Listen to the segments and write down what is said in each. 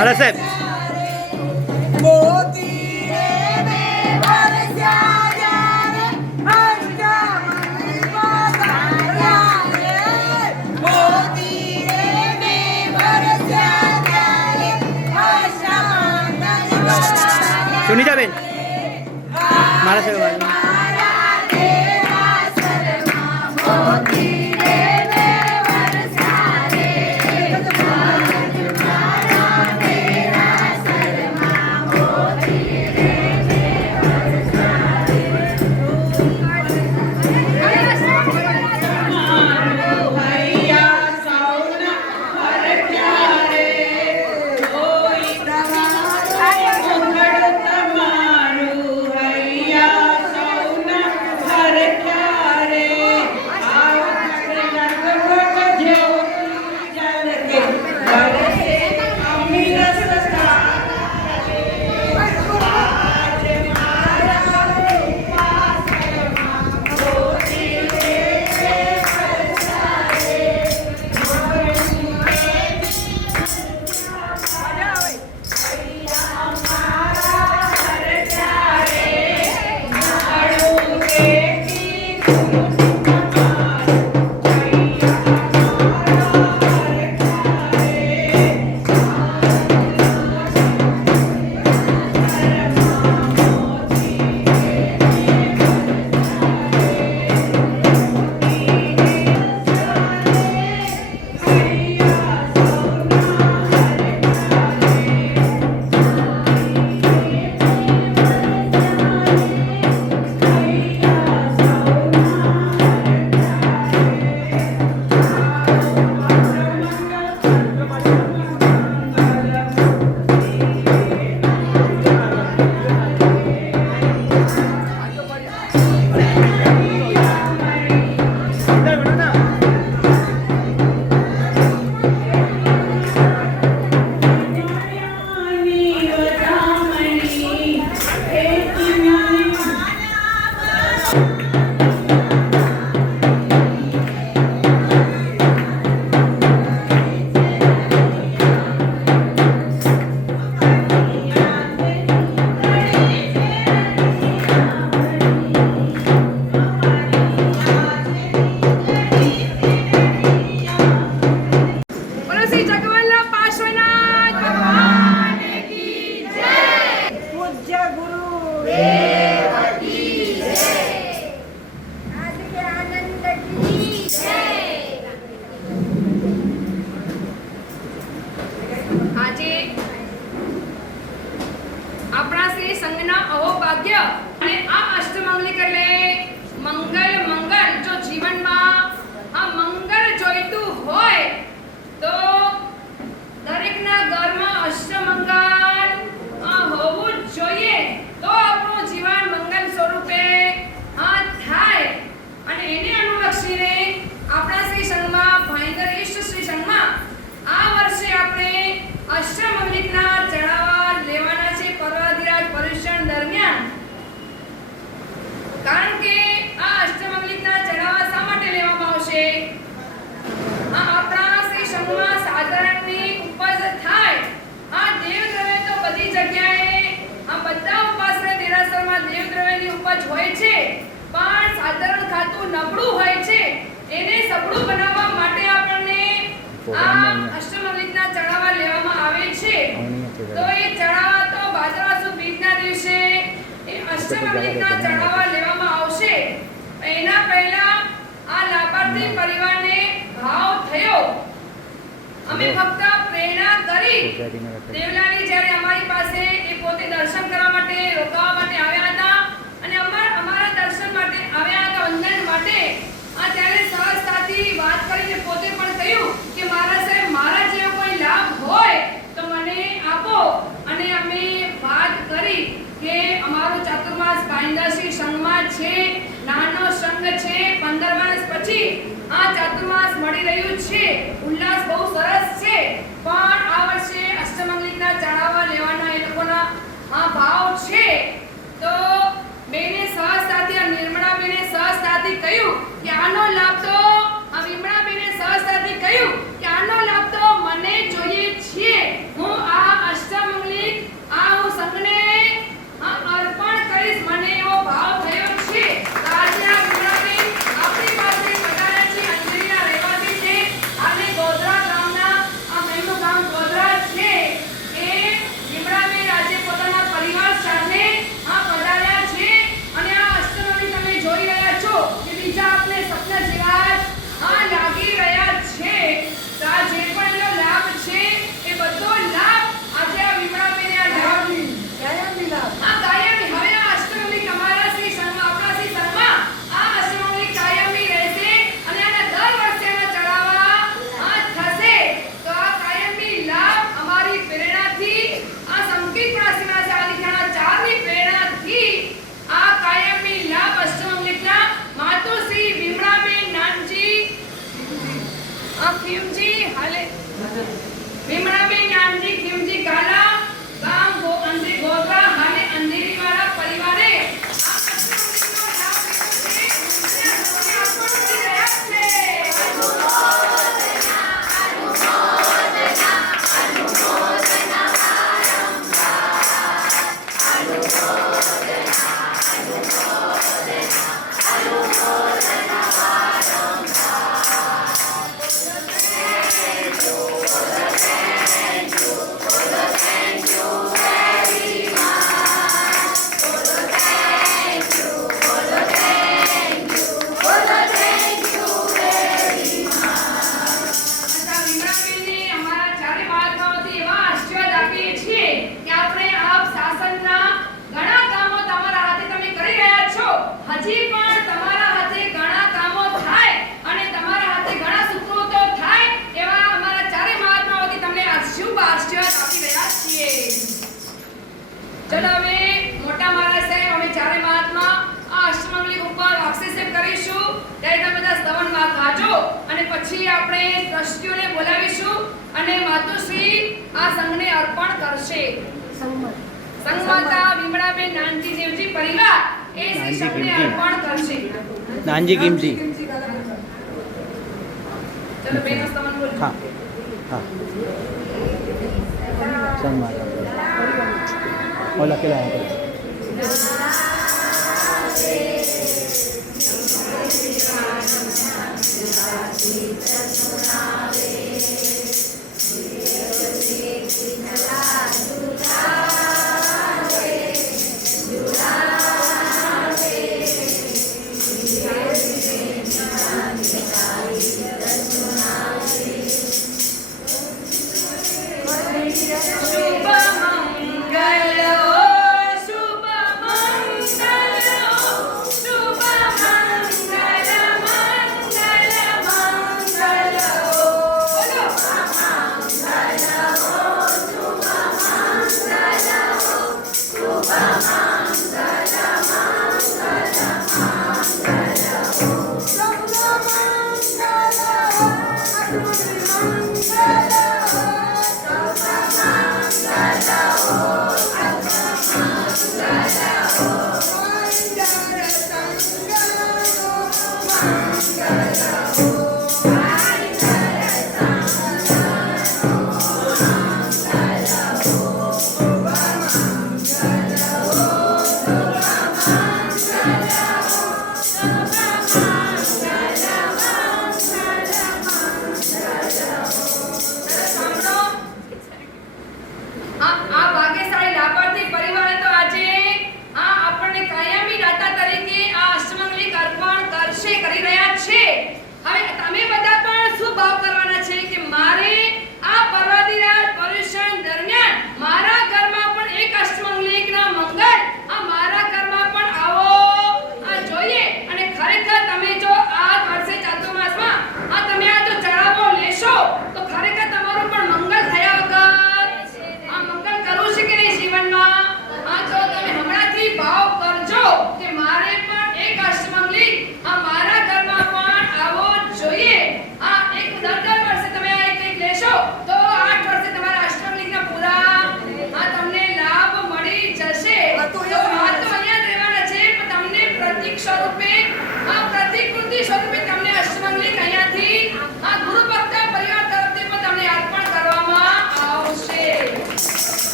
મારા સાહેબ સુનીતાબેન મારા સાહેબ દેવલાની જ્યારે અમારી પાસે એ પોતે દર્શન કરવા માટે રોકાવા માટે આવ્યા હતા અને અમારા દર્શન માટે આવ્યા હતા વંદન માટે ત્યારે સહજતાથી વાત કરીને પોતે પણ કહ્યું કે મારા સાહેબ મારા જેવો કોઈ લાભ હોય તો મને આપો અને અમે વાત કરી કે અમારો ચાતુર્માસ ભાઈંદરસિંહ સંઘમાં છે નાનો સંઘ છે 15 વર્ષ પછી આ ચાતુર્માસ મળી રહ્યું છે ઉલ્લાસ બહુ સરસ છે પણ આ વર્ષે અષ્ટમંગલિકના ચડાવવા લેવાના એ લોકોના આ ભાવ છે તો બેને સહજતાથી નિર્મળા બેને સહજતાથી કહ્યું કે આનો લાભ તો વિમળા બેને સહજતાથી કહ્યું કે આનો લાભ તો મને જોઈએ છે હું આ ભીમડાબેન નાનજી ખીમજી કાલા ગામ અંધી ગોધરા હાલે અંધેરીવાળા પરિવારે આ અષ્ટમંગલીનો લાભ લીધો છે અને અર્પણ કરી રહ્યા છે. હજી પણ તમારા હાથે ઘણા કામો થાય અને તમારા હાથે ઘણા સુકૃતો થાય એવા અમારા ચારે મહાત્માઓથી તમને શુભ આશીર્વાદ આપી રહ્યા છીએ. ચલો હવે મોટા મહારાજ સાહેબ અમે ચારે મહાત્મા આ અષ્ટમંગલી ઉપર અક્ષેપ કરીશું ત્યારે તમે બધા સ્તવનમાં ગાજો અને પછી આપણે ટ્રસ્ટીઓને બોલાવીશું અને માતુશ્રી આ સંઘને અર્પણ કરશે. સંઘમાતા વિમળાબેન નાનજી દેવજી પરિવાર એ શ્રી સંઘને અર્પણ કરશે. નાનજી કિમજી. ચલો બેન સ્તવન બોલો. હા હા સંગમાતા ઓલા કેલા શુભ મંગલ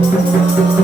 છે